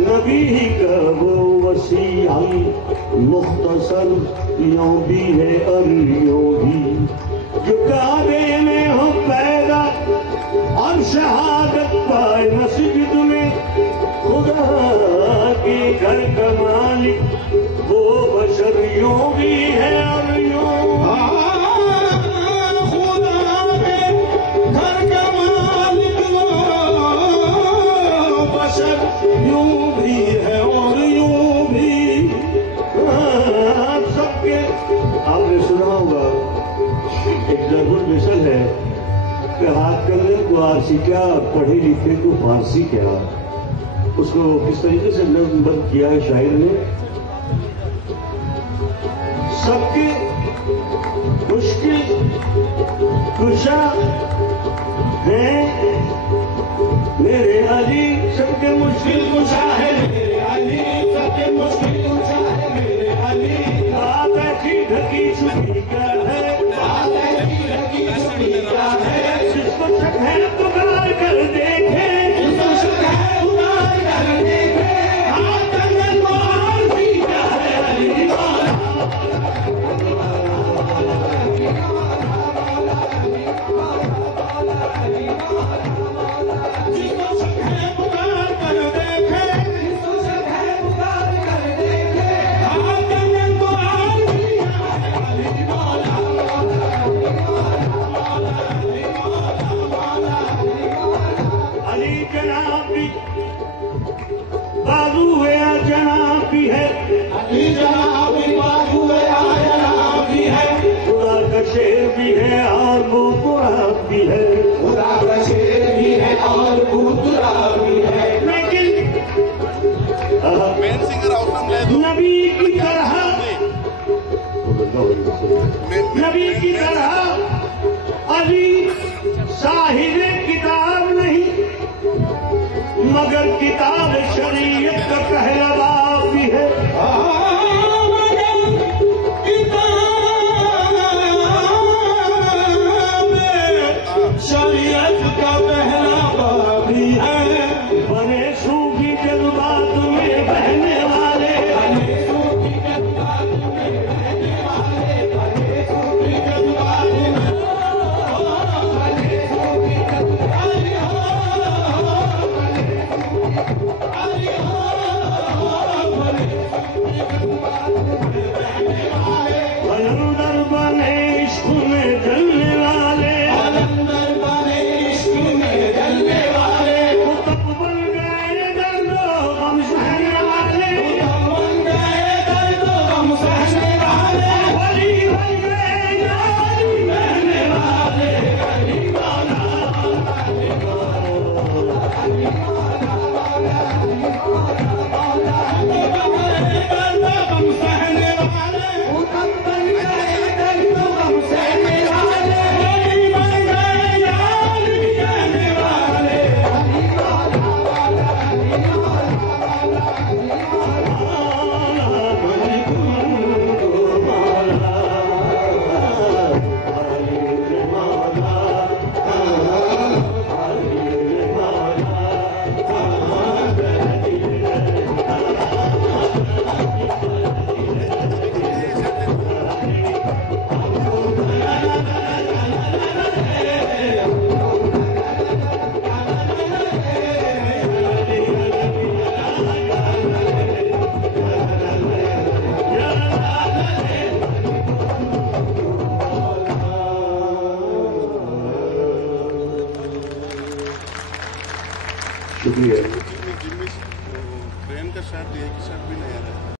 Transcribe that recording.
नबी का वो वसीया मुख्तसर यूं भी है और यूं भी जो काबे में हो पैदा और शहादत पाए मस्जिद में खुदा के घर का मालिक वो बशर यूं भी है और यूं हाथ करने को फारसी क्या पढ़े लिखे को फारसी क्या उसको किस तरीके से नज़्म किया है शायर ने। सबके मुश्किल कुशा है मेरे अली, सबके मुश्किल कुशा है मेरे अली, सबके मुश्किल कुशा है मेरे अली। बात ऐसी ढकी छुपी क्या है, बात ऐसी ढकी छुपी क्या है, जिसको शक है तो उतार कर देखे, जिसको शक है उतार कर देखे। हाथ में मार दी क्या है अली वाला, जिसको शक है उतार कर देखे, जिसको शक है उतार कर देखे। हाथ में मार दी क्या है अली वाला, अली जनाबी बाबू है जनाबी है, अली जनाबी बाबू है जनाबी है। खुदा का शेर भी है और वो कुरान भी है, खुदा का शेर भी है और वो कुरान भी है। लेकिन नबी की तरह नबी की तरह अली साहिब किताब नहीं, मगर किताब शरीयत का पहला बाब भी है। शरीयत का पहला बाब भी है। बने सूफी जज्बात में बहने वाले, बने सूफी जज्बात में बहने वाले, बने जमाने इश्क